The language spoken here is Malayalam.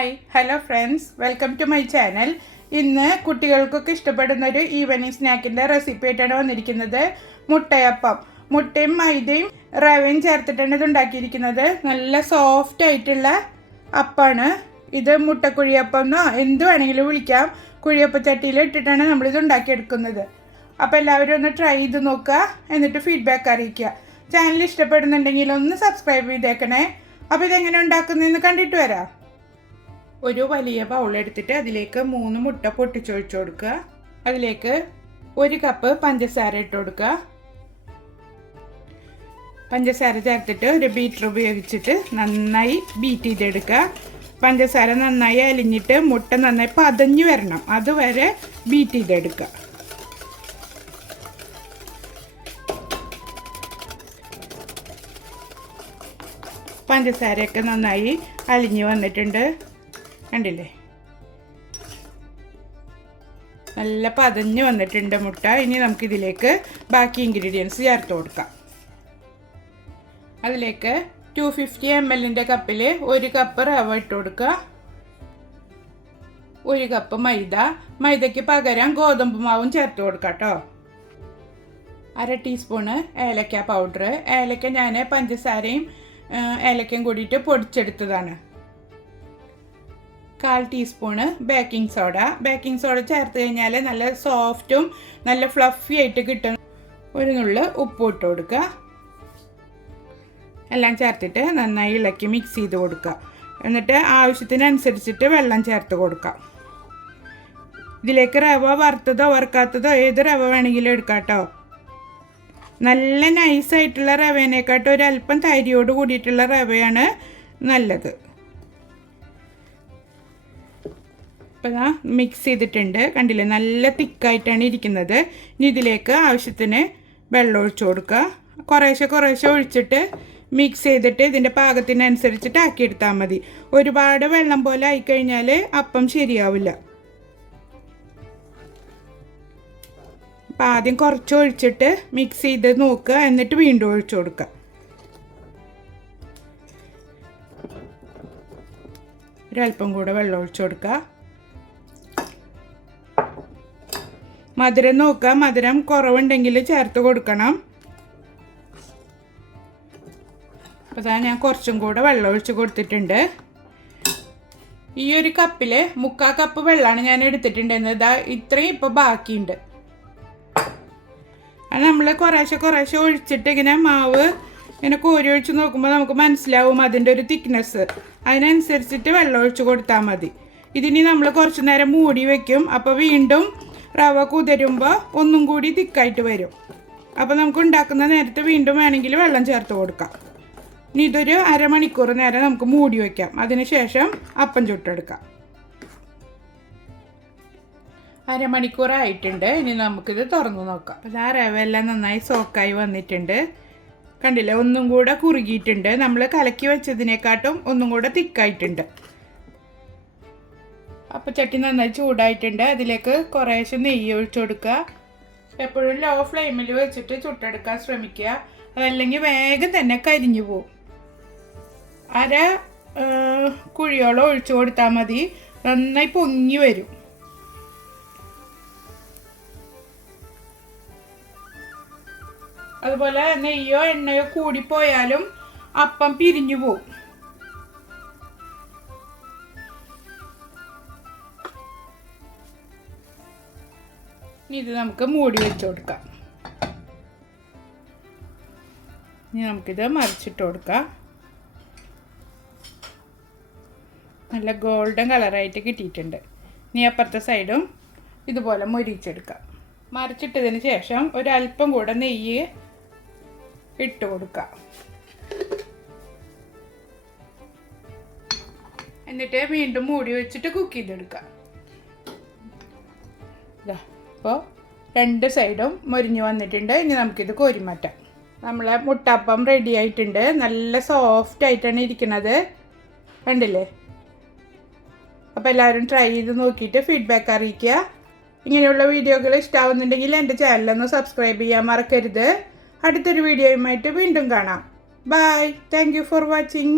Hi hello friends welcome to my channel ഇന്ന് കുട്ടികൾക്കൊക്കെ ഇഷ്ടപ്പെടുന്ന ഒരു ഈവനിങ് സ്നാക്കിന്റെ റെസിപ്പി ആയിട്ടാണ് വന്നിരിക്കുന്നത്. മുട്ടയപ്പം. മുട്ടയും മൈദയും റവയും ചേർത്തിട്ടാണ് ഇത് ഉണ്ടാക്കിയിരിക്കുന്നത്. നല്ല സോഫ്റ്റ് ആയിട്ടുള്ള അപ്പാണ്. ഇത് മുട്ടക്കുഴിയപ്പം എന്നോ എന്ത് വേണമെങ്കിലും വിളിക്കാം. കുഴിയപ്പച്ചട്ടിയിൽ ഇട്ടിട്ടാണ് നമ്മളിത് ഉണ്ടാക്കിയെടുക്കുന്നത്. അപ്പോൾ എല്ലാവരും ഒന്ന് ട്രൈ ചെയ്ത് നോക്കുക. എന്നിട്ട് ഫീഡ്ബാക്ക് അറിയിക്കുക. ചാനൽ ഇഷ്ടപ്പെടുന്നുണ്ടെങ്കിൽ ഒന്ന് സബ്സ്ക്രൈബ് ചെയ്തേക്കണേ. അപ്പോൾ ഇതെങ്ങനെ ഉണ്ടാക്കുന്നതെന്ന് കണ്ടിട്ട് വരാം. ഒരു വലിയ ബൗൾ എടുത്തിട്ട് അതിലേക്ക് മൂന്ന് മുട്ട പൊട്ടിച്ചൊഴിച്ചു കൊടുക്കുക. അതിലേക്ക് ഒരു കപ്പ് പഞ്ചസാര ഇട്ട് കൊടുക്കുക. പഞ്ചസാര ചേർത്തിട്ട് ഒരു ബീറ്റർ ഉപയോഗിച്ചിട്ട് നന്നായി ബീറ്റ് ചെയ്തെടുക്കുക. പഞ്ചസാര നന്നായി അലിഞ്ഞിട്ട് മുട്ട നന്നായി പതഞ്ഞു വരണം. അതുവരെ ബീറ്റ് ചെയ്തെടുക്കുക. പഞ്ചസാരയൊക്കെ നന്നായി അലിഞ്ഞു വന്നിട്ടുണ്ട്. കണ്ടില്ലേ? നല്ല പതഞ്ഞ് വന്നിട്ടുണ്ട് മുട്ട. ഇനി നമുക്കിതിലേക്ക് ബാക്കി ഇൻഗ്രീഡിയൻസ് ചേർത്ത് കൊടുക്കാം. അതിലേക്ക് ടു ഫിഫ്റ്റി എം എല്ലിന്റെ കപ്പിൽ ഒരു കപ്പ് റവ ഇട്ട് കൊടുക്കുക. ഒരു കപ്പ് മൈദ. മൈദയ്ക്ക് പകരം ഗോതമ്പ് മാവും ചേർത്ത് കൊടുക്കാം കേട്ടോ അര ടീസ്പൂണ് ഏലക്ക പൗഡർ ഏലക്ക ഞാൻ പഞ്ചസാരയും ഏലക്കയും കൂടിയിട്ട് പൊടിച്ചെടുത്തതാണ്. കാൽ teaspoon baking soda baking soda ചേർത്ത് കഴിഞ്ഞാൽ നല്ല സോഫ്റ്റും നല്ല ഫ്ലഫി ആയിട്ട് കിട്ടും. ഒരു നുള്ള് ഉപ്പ് ഇട്ട് കൊടുക്കുക. എല്ലാം ചേർത്തിട്ട് നന്നായി ഇളക്കി മിക്സ് ചെയ്ത് കൊടുക്കുക. എന്നിട്ട് ആവശ്യത്തിനനുസരിച്ചിട്ട് വെള്ളം ചേർത്ത് കൊടുക്കാം ഇതിലേക്ക് റവ വറുത്തതോ വറുക്കാത്തതോ ഏത് റവ വേണമെങ്കിലും എടുക്കാം കേട്ടോ നല്ല നൈസായിട്ടുള്ള റവേനേക്കാട്ടും ഒരല്പം തരിയോട് കൂടിയിട്ടുള്ള റവയാണ് നല്ലത്. ഇപ്പം ഇതാ മിക്സ് ചെയ്തിട്ടുണ്ട്. കണ്ടില്ലേ? നല്ല തിക്കായിട്ടാണ് ഇരിക്കുന്നത്. ഇനി ഇതിലേക്ക് ആവശ്യത്തിന് വെള്ളം ഒഴിച്ചു കൊടുക്കുക. കുറേശ്ശെ കുറേശ്ശെ ഒഴിച്ചിട്ട് മിക്സ് ചെയ്തിട്ട് ഇതിന്റെ പാകത്തിനനുസരിച്ചിട്ട് ആക്കിയെടുത്താൽ മതി. ഒരുപാട് വെള്ളം പോലെ ആയിക്കഴിഞ്ഞാൽ അപ്പം ശരിയാവില്ല. അപ്പം ആദ്യം കുറച്ച് ഒഴിച്ചിട്ട് മിക്സ് ചെയ്ത് നോക്കുക. എന്നിട്ട് വീണ്ടും ഒഴിച്ചു കൊടുക്കുക. ഒരല്പം കൂടെ വെള്ളം ഒഴിച്ചു കൊടുക്കുക. മധുരം നോക്കുക. മധുരം കുറവുണ്ടെങ്കിൽ ചേർത്ത് കൊടുക്കണം. അപ്പോൾ അതാ ഞാൻ കുറച്ചും കൂടെ വെള്ളം ഒഴിച്ച് കൊടുത്തിട്ടുണ്ട്. ഈ ഒരു കപ്പിൽ മുക്കാൽ കപ്പ് വെള്ളമാണ് ഞാൻ എടുത്തിട്ടുണ്ടായിരുന്നത്. ഇതാ ഇത്രയും ഇപ്പോൾ ബാക്കിയുണ്ട്. അത് നമ്മൾ കുറേശ്ശെ കുറേശ്ശെ ഒഴിച്ചിട്ട് ഇങ്ങനെ മാവ് ഇങ്ങനെ കോരി ഒഴിച്ച് നോക്കുമ്പോൾ നമുക്ക് മനസ്സിലാവും അതിന്റെ ഒരു തിക്നെസ് അതിനനുസരിച്ചിട്ട് വെള്ളം ഒഴിച്ച് കൊടുത്താൽ മതി. ഇതിനി നമ്മൾ കുറച്ച് നേരം മൂടി വയ്ക്കും അപ്പോൾ വീണ്ടും റവ കുതിരുമ്പോൾ ഒന്നും കൂടി തിക്കായിട്ട് വരും. അപ്പോൾ നമുക്ക് ഉണ്ടാക്കുന്ന നേരത്തെ വീണ്ടും വേണമെങ്കിൽ വെള്ളം ചേർത്ത് കൊടുക്കാം. ഇനി ഇതൊരു അരമണിക്കൂർ നേരം നമുക്ക് മൂടി വയ്ക്കാം അതിനുശേഷം അപ്പം ചുട്ടെടുക്കാം. അരമണിക്കൂർ ആയിട്ടുണ്ട്. ഇനി നമുക്കിത് തുറന്നു നോക്കാം. അപ്പോൾ ആ റവ എല്ലാം നന്നായി സോക്കായി വന്നിട്ടുണ്ട്. കണ്ടില്ലേ? ഒന്നും കൂടെ കുറുകിയിട്ടുണ്ട്. നമ്മൾ കലക്കി വെച്ചതിനെക്കാട്ടും ഒന്നും കൂടെ തിക്കായിട്ടുണ്ട്. അപ്പോൾ ചട്ടി നന്നായി ചൂടായിട്ടുണ്ട്. അതിലേക്ക് കുറേശ്ശെ നെയ്യ് ഒഴിച്ചു കൊടുക്കുക. എപ്പോഴും ലോ ഫ്ലെയിമിൽ വെച്ചിട്ട് ചുട്ടെടുക്കാൻ ശ്രമിക്കുക. അതല്ലെങ്കിൽ വേഗം തന്നെ കരിഞ്ഞു പോവും. അര കുഴിയോളം ഒഴിച്ചു കൊടുത്താൽ മതി. നന്നായി പൊങ്ങി വരും. അതുപോലെ നെയ്യോ എണ്ണയോ കൂടിപ്പോയാലും അപ്പം പിരിഞ്ഞു പോവും. ഇനി ഇത് നമുക്ക് മൂടി വെച്ച് കൊടുക്കാം. ഇനി നമുക്കിത് മറിച്ചിട്ട് കൊടുക്കാം. നല്ല ഗോൾഡൻ കളറായിട്ട് കിട്ടിയിട്ടുണ്ട്. ഇനി അപ്പുറത്തെ സൈഡും ഇതുപോലെ മൊരിച്ചെടുക്കാം. മറിച്ചിട്ടതിന് ശേഷം ഒരല്പം കൂടെ നെയ്യ് ഇട്ട് കൊടുക്കാം. എന്നിട്ട് വീണ്ടും മൂടി വെച്ചിട്ട് കുക്ക് ചെയ്തെടുക്കാം. ഇതാ അപ്പോൾ രണ്ട് സൈഡും മൊരിഞ്ഞ് വന്നിട്ടുണ്ട്. ഇനി നമുക്കിത് കോരിമാറ്റാം. നമ്മളെ മുട്ടപ്പം റെഡി ആയിട്ടുണ്ട്. നല്ല സോഫ്റ്റ് ആയിട്ടാണ് ഇരിക്കുന്നത് കണ്ടില്ലേ? അപ്പോൾ എല്ലാവരും ട്രൈ ചെയ്ത് നോക്കിയിട്ട് ഫീഡ്ബാക്ക് അറിയിക്കുക. ഇങ്ങനെയുള്ള വീഡിയോകൾ ഇഷ്ടമാവുന്നുണ്ടെങ്കിൽ എന്റെ ചാനലൊന്ന് സബ്സ്ക്രൈബ് ചെയ്യാൻ മറക്കരുത്. അടുത്തൊരു വീഡിയോയുമായിട്ട് വീണ്ടും കാണാം. Bye thank for watching